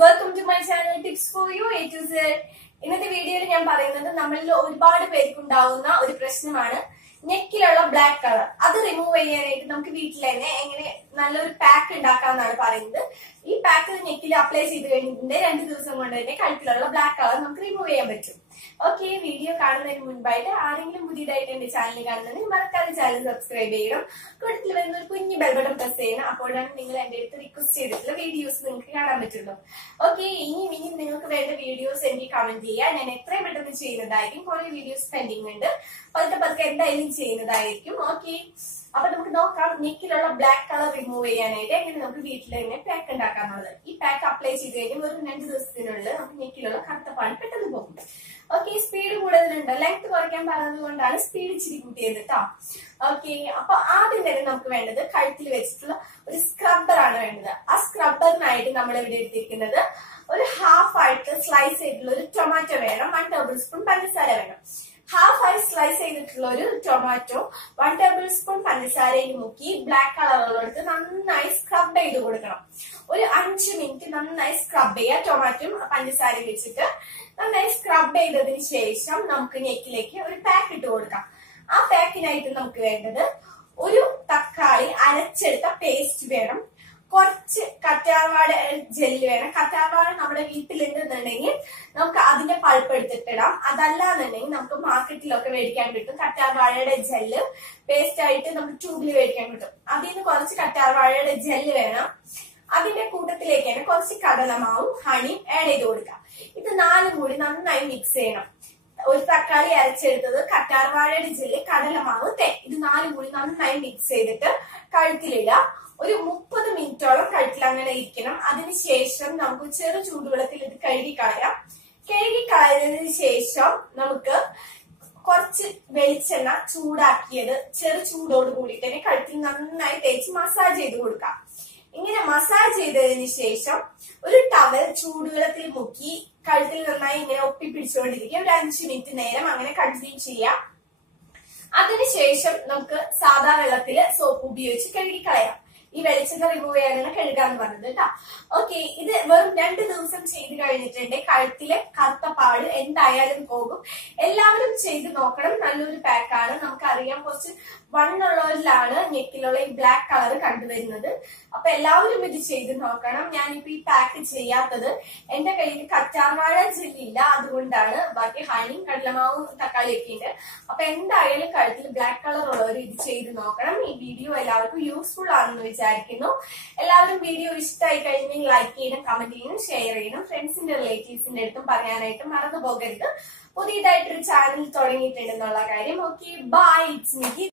Welcome to my channel tips for you A to Z. ഇന്നത്തെ വീഡിയോയിൽ ഞാൻ പറയുന്നത് നമ്മളിൽ ഒരുപാട് പേർക്ക് ഉണ്ടാവുന്ന ഒരു പ്രശ്നമാണ് നെക്കിലുള്ള ബ്ലാക്ക് കളർ. അത് റിമൂവ് ചെയ്യാനായിട്ട് നമുക്ക് വീട്ടിൽ തന്നെ എങ്ങനെ നല്ലൊരു പാക്ക് ഉണ്ടാക്കാന്നാണ് പറയുന്നത്. ഈ പാക്ക് നെക്കിൽ അപ്ലൈ ചെയ്ത് കഴിഞ്ഞിട്ടുണ്ടെങ്കിൽ 2 ദിവസം കൊണ്ട് തന്നെ കഴുത്തിലുള്ള ബ്ലാക്ക് കളർ നമുക്ക് റിമൂവ് ചെയ്യാൻ പറ്റും. ഓക്കെ, വീഡിയോ കാണുന്നതിന് മുൻപായിട്ട് ആരെങ്കിലും പുതിയതായിട്ട് എന്റെ ചാനൽ കാണുന്നുണ്ടെങ്കിൽ മറക്കാതെ ചാനൽ സബ്സ്ക്രൈബ് ചെയ്യണം. കൂട്ടത്തിൽ വരുന്ന ഒരു കുഞ്ഞു ബെൽ ബട്ടൺ പ്രസ് ചെയ്യണം. അപ്പോഴാണ് നിങ്ങൾ എന്റെ അടുത്ത് റിക്വസ്റ്റ് ചെയ്തിട്ടുള്ള വീഡിയോസ് നിങ്ങൾക്ക് കാണാൻ പറ്റുള്ളൂ. ഓക്കെ, ഇനിയും നിങ്ങൾക്ക് വേണ്ട വീഡിയോസ് എനിക്ക് കമന്റ് ചെയ്യാം. ഞാൻ എത്രയും പെട്ടെന്ന് ചെയ്യുന്നതായിരിക്കും. കുറെ വീഡിയോസ് പെൻഡിങ് ഉണ്ട്, പതുക്കെ എന്തായാലും ചെയ്യുന്നതായിരിക്കും. ഓക്കെ, അപ്പൊ നമുക്ക് നോക്കാം നെക്കിലുള്ള ബ്ലാക്ക് കളർ റിമൂവ് ചെയ്യാനായിട്ട് എങ്ങനെ നമുക്ക് വീട്ടിൽ തന്നെ പാക്ക് ഉണ്ടാക്കാന്നുള്ളത്. ഈ പാക്ക് അപ്ലൈ ചെയ്ത് കഴിഞ്ഞാൽ വെറും 2 ദിവസത്തിനുള്ളിൽ നമുക്ക് നെക്കിലുള്ള കറുത്ത പാട് പെട്ടെന്ന് പോകും. ഓക്കെ, സ്പീഡ് കൂടുതലുണ്ട്. ലെങ്ത് കുറയ്ക്കാൻ പറഞ്ഞത് കൊണ്ടാണ് സ്പീഡ് ഇച്ചിരി കൂട്ടിയത് കേട്ടോ. ഓക്കെ, അപ്പൊ ആദ്യം തന്നെ നമുക്ക് വേണ്ടത് കഴുത്തിൽ വെച്ചിട്ടുള്ള ഒരു സ്ക്രബ്ബർ ആണ് വേണ്ടത്. ആ സ്ക്രബ്ബറിനായിട്ട് നമ്മൾ ഇവിടെ എടുത്തിരിക്കുന്നത് ഒരു ഹാഫ് ആയിട്ട് സ്ലൈസ് ചെയ്തിട്ടുള്ള ഒരു ടൊമാറ്റോ വേണം. 1 ടേബിൾ സ്പൂൺ പഞ്ചസാര വേണം. ഹാഫ് ആയി സ്ലൈസ് ചെയ്തിട്ടുള്ള ഒരു ടൊമാറ്റോ 1 ടേബിൾ സ്പൂൺ പഞ്ചസാരയിൽ മുക്കി ബ്ലാക്ക് കളറുള്ളടുത്ത് നന്നായി സ്ക്രബ് ചെയ്ത് കൊടുക്കണം. ഒരു 5 മിനിറ്റ് നന്നായി സ്ക്രബ് ചെയ്യുക. ടൊമാറ്റോ പഞ്ചസാര വെച്ചിട്ട് നന്നായി സ്ക്രബ് ചെയ്തതിന് ശേഷം നമുക്ക് നെക്കിലേക്ക് ഒരു പാക്ക് ഇട്ട് കൊടുക്കാം. ആ പാക്കിനായിട്ട് നമുക്ക് വേണ്ടത് ഒരു തക്കാളി അരച്ചെടുത്ത പേസ്റ്റ് വേണം. കുറച്ച് കറ്റാർവാഴ ജെല്ല് വേണം. കറ്റാർവാഴ നമ്മുടെ വീട്ടിലുണ്ടെന്നുണ്ടെങ്കിൽ നമുക്ക് അതിന്റെ പൾപ്പ് എടുത്തിട്ടിടാം. അതല്ലാന്നുണ്ടെങ്കിൽ നമുക്ക് മാർക്കറ്റിലൊക്കെ മേടിക്കാൻ കിട്ടും. കറ്റാർവാഴയുടെ ജെല്ല് പേസ്റ്റ് ആയിട്ട് നമുക്ക് ട്യൂബിൽ മേടിക്കാൻ കിട്ടും. അതിൽ നിന്ന് കുറച്ച് കറ്റാർവാഴയുടെ ജെല്ല് വേണം. അതിന്റെ കൂട്ടത്തിലേക്ക് തന്നെ കുറച്ച് കടലമാവും ഹണിയും ആഡ് ചെയ്ത് കൊടുക്കാം. ഇത് 4 കൂടി നന്നായി മിക്സ് ചെയ്യണം. ഒരു തക്കാളി അരച്ചെടുത്തത്, കറ്റാർവാഴയുടെ ജെല്ല്, കടലമാവ്, തേൻ, ഇത് 4 കൂടി നന്നായി മിക്സ് ചെയ്തിട്ട് കഴുത്തിലിടാം. ഒരു 30 മിനിറ്റോളം കഴുത്തിൽ അങ്ങനെ ഇരിക്കണം. അതിനുശേഷം നമുക്ക് ചെറു ചൂടുവെള്ളത്തിൽ ഇത് കഴുകിക്കളയാം. കഴുകിക്കളഞ്ഞതിന് ശേഷം നമുക്ക് കുറച്ച് വെളിച്ചെണ്ണ ചൂടാക്കിയത് ചെറു ചൂടോട് കൂടി തന്നെ കഴുത്തിൽ നന്നായി തേച്ച് മസാജ് ചെയ്ത് കൊടുക്കാം. ഇങ്ങനെ മസാജ് ചെയ്തതിന് ശേഷം ഒരു ടവൽ ചൂടുവെള്ളത്തിൽ മുക്കി കഴുത്തിൽ നന്നായി ഇങ്ങനെ ഒപ്പിപ്പിടിച്ചുകൊണ്ടിരിക്കുക. ഒരു 5 മിനിറ്റ് നേരം അങ്ങനെ കണ്ടിന്യൂ ചെയ്യാം. അതിനുശേഷം നമുക്ക് സാധാ വെള്ളത്തിൽ സോപ്പ് ഉപയോഗിച്ച് കഴുകിക്കളയാം. ഈ വെളിച്ചെണ്ണ റിമൂവ് ചെയ്യാനാണ് കഴുകാന്ന് പറഞ്ഞത് കേട്ടോ. ഓക്കെ, ഇത് വെറും 2 ദിവസം ചെയ്ത് കഴിഞ്ഞിട്ടുണ്ടെങ്കിൽ കഴുത്തിലെ കറുത്ത പാട് എന്തായാലും പോകും. എല്ലാവരും ചെയ്ത് നോക്കണം. നല്ലൊരു പാക്കാണ്. നമുക്കറിയാം കുറച്ച് വണ്ണുള്ളവരിലാണ് നെക്കിലുള്ള ഈ ബ്ലാക്ക് കളർ കണ്ടുവരുന്നത്. അപ്പൊ എല്ലാവരും ഇത് ചെയ്ത് നോക്കണം. ഞാനിപ്പോ ഈ പാക്ക് ചെയ്യാത്തത് എന്റെ കയ്യിൽ കറ്റാർവാഴ ജെല്ലില്ല, അതുകൊണ്ടാണ്. ബാക്കി ഹണിയും കടലമാവും തക്കാളിയൊക്കെ ഉണ്ട്. അപ്പൊ എന്തായാലും കഴുത്തിൽ ബ്ലാക്ക് കളർ ഉള്ളവർ ഇത് ചെയ്ത് നോക്കണം. ഈ വീഡിയോ എല്ലാവർക്കും യൂസ്ഫുൾ ആണെന്ന് വിചാരിക്കുന്നു. എല്ലാവരും വീഡിയോ ഇഷ്ടമായി കഴിഞ്ഞെങ്കിൽ ലൈക്ക് ചെയ്യണം, കമന്റ് ചെയ്യണം, ഷെയർ ചെയ്യണം. ഫ്രണ്ട്സിന്റെ റിലേറ്റീവ്സിന്റെ അടുത്തും പറയാനായിട്ട് മറന്നു പോകരുത്. പുതിയതായിട്ടൊരു ചാനൽ തുടങ്ങിയിട്ടുണ്ടെന്നുള്ള കാര്യം. Okay, bye, it's me.